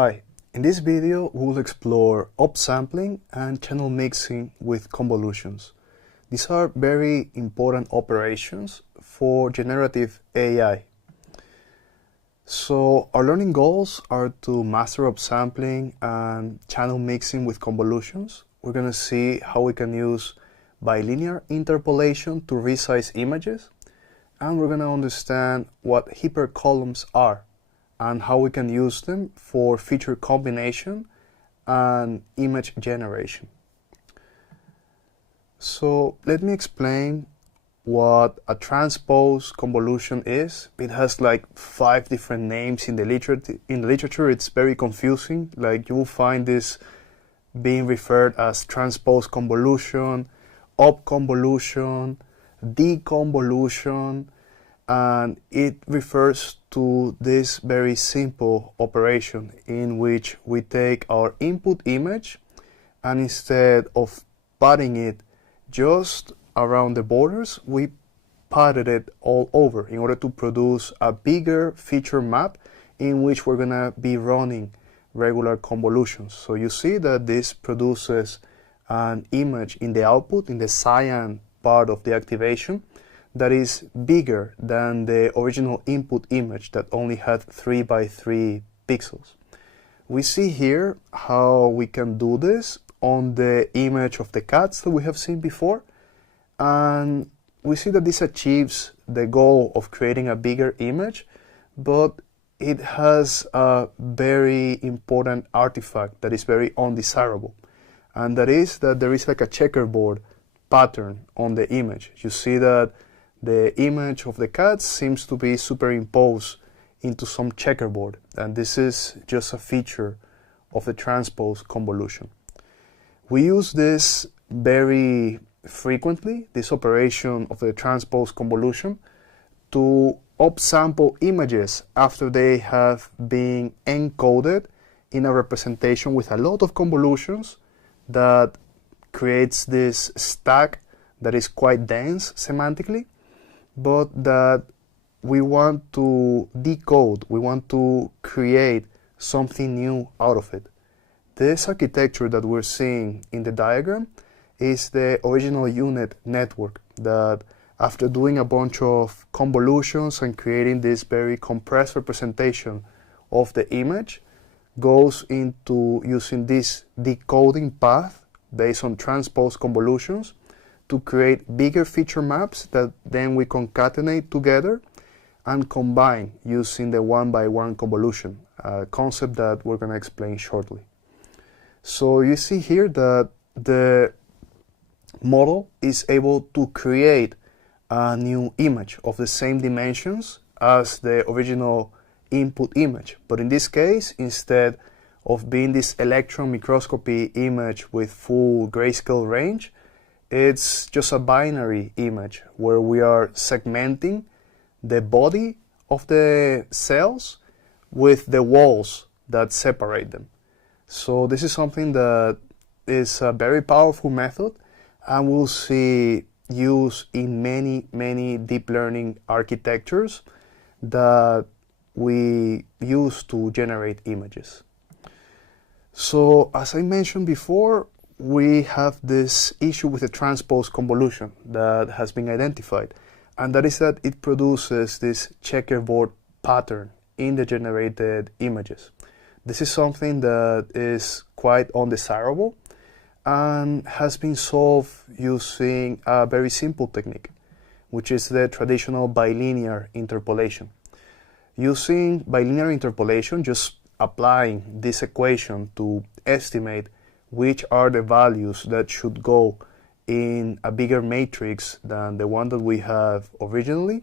Hi, in this video we will explore upsampling and channel mixing with convolutions. These are very important operations for generative AI. So our learning goals are to master upsampling and channel mixing with convolutions. We're going to see how we can use bilinear interpolation to resize images, and we're going to understand what hypercolumns are and how we can use them for feature combination and image generation. So let me explain what a transpose convolution is. It has like 5 different names in the literature. It's very confusing. Like you will find this being referred as transpose convolution, up convolution, deconvolution, and it refers to this very simple operation in which we take our input image and instead of padding it just around the borders, we padded it all over in order to produce a bigger feature map in which we're going to be running regular convolutions. So you see that this produces an image in the output, in the cyan part of the activation, that is bigger than the original input image that only had 3 by 3 pixels. We see here how we can do this on the image of the cats that we have seen before, and we see that this achieves the goal of creating a bigger image, but it has a very important artifact that is very undesirable, and that is that there is like a checkerboard pattern on the image. You see that the image of the cats seems to be superimposed into some checkerboard, and this is just a feature of the transpose convolution. We use this very frequently, this operation of the transpose convolution, to upsample images after they have been encoded in a representation with a lot of convolutions that creates this stack that is quite dense semantically, but that we want to decode, we want to create something new out of it. This architecture that we're seeing in the diagram is the original unit network that, after doing a bunch of convolutions and creating this very compressed representation of the image, goes into using this decoding path based on transpose convolutions to create bigger feature maps that then we concatenate together and combine using the one-by-one convolution, a concept that we're going to explain shortly. So you see here that the model is able to create a new image of the same dimensions as the original input image. But in this case, instead of being this electron microscopy image with full grayscale range, it's just a binary image where we are segmenting the body of the cells with the walls that separate them. So this is something that is a very powerful method, and we'll see use in many deep learning architectures that we use to generate images. So as I mentioned before, we have this issue with the transpose convolution that has been identified, and that is that it produces this checkerboard pattern in the generated images. This is something that is quite undesirable and has been solved using a very simple technique, which is the traditional bilinear interpolation. Using bilinear interpolation, just applying this equation to estimate which are the values that should go in a bigger matrix than the one that we have originally,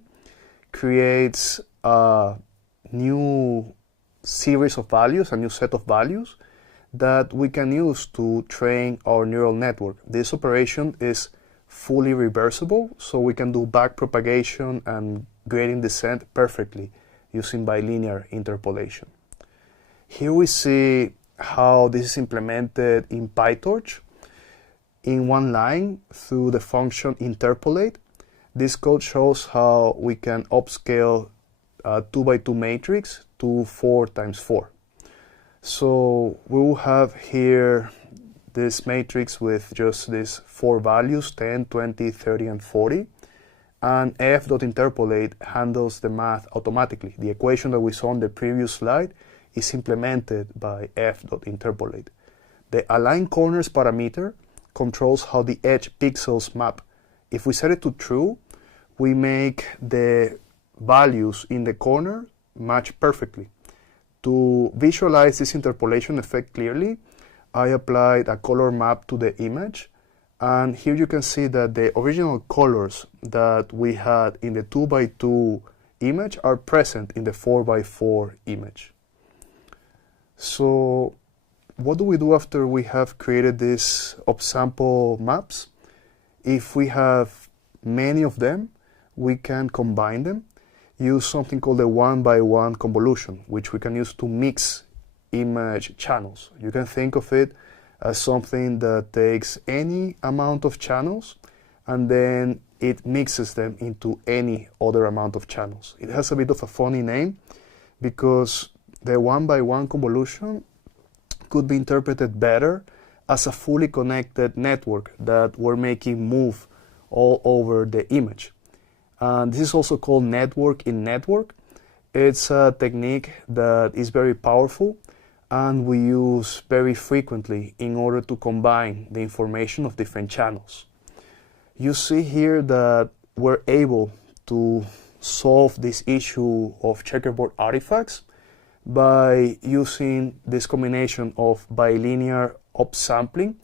creates a new series of values, a new set of values that we can use to train our neural network. This operation is fully reversible, so we can do backpropagation and gradient descent perfectly using bilinear interpolation. Here we see how this is implemented in PyTorch in one line through the function interpolate. This code shows how we can upscale a 2 by 2 matrix to 4 times 4. So we will have here this matrix with just these 4 values, 10, 20, 30, and 40. And f.interpolate handles the math automatically. The equation that we saw on the previous slide is implemented by f.interpolate. The align corners parameter controls how the edge pixels map. If we set it to true, we make the values in the corner match perfectly. To visualize this interpolation effect clearly, I applied a color map to the image, and here you can see that the original colors that we had in the 2x2 image are present in the 4x4 image. So what do we do after we have created these upsample maps? If we have many of them, we can combine them, use something called the 1x1 convolution, which we can use to mix image channels. You can think of it as something that takes any amount of channels and then it mixes them into any other amount of channels. It has a bit of a funny name because the 1x1 convolution could be interpreted better as a fully connected network that we're making move all over the image. And this is also called network in network. It's a technique that is very powerful and we use very frequently in order to combine the information of different channels. You see here that we're able to solve this issue of checkerboard artifacts by using this combination of bilinear upsampling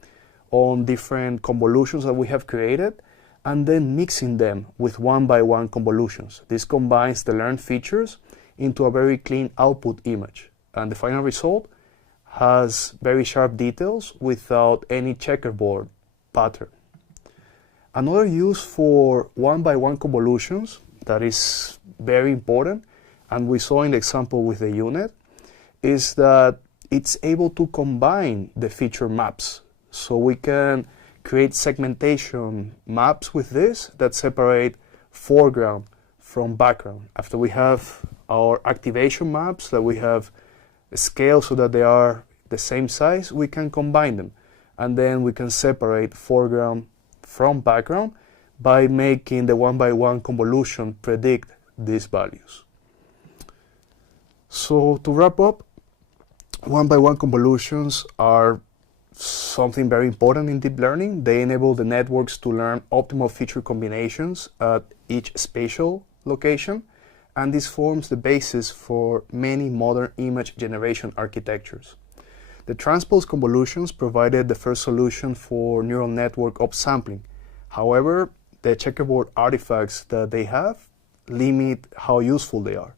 on different convolutions that we have created and then mixing them with 1x1 convolutions. This combines the learned features into a very clean output image. And the final result has very sharp details without any checkerboard pattern. Another use for 1x1 convolutions that is very important, and we saw in the example with the unit, is that it's able to combine the feature maps. So we can create segmentation maps with this that separate foreground from background. After we have our activation maps that we have scale so that they are the same size, we can combine them. And then we can separate foreground from background by making the 1x1 convolution predict these values. So to wrap up, 1x1 convolutions are something very important in deep learning. They enable the networks to learn optimal feature combinations at each spatial location, and this forms the basis for many modern image generation architectures. The transpose convolutions provided the first solution for neural network upsampling. However, the checkerboard artifacts that they have limit how useful they are.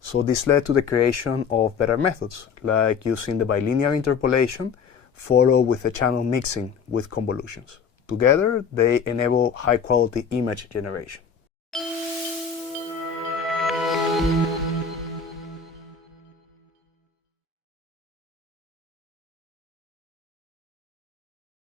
So this led to the creation of better methods, like using the bilinear interpolation followed with the channel mixing with convolutions. Together, they enable high-quality image generation.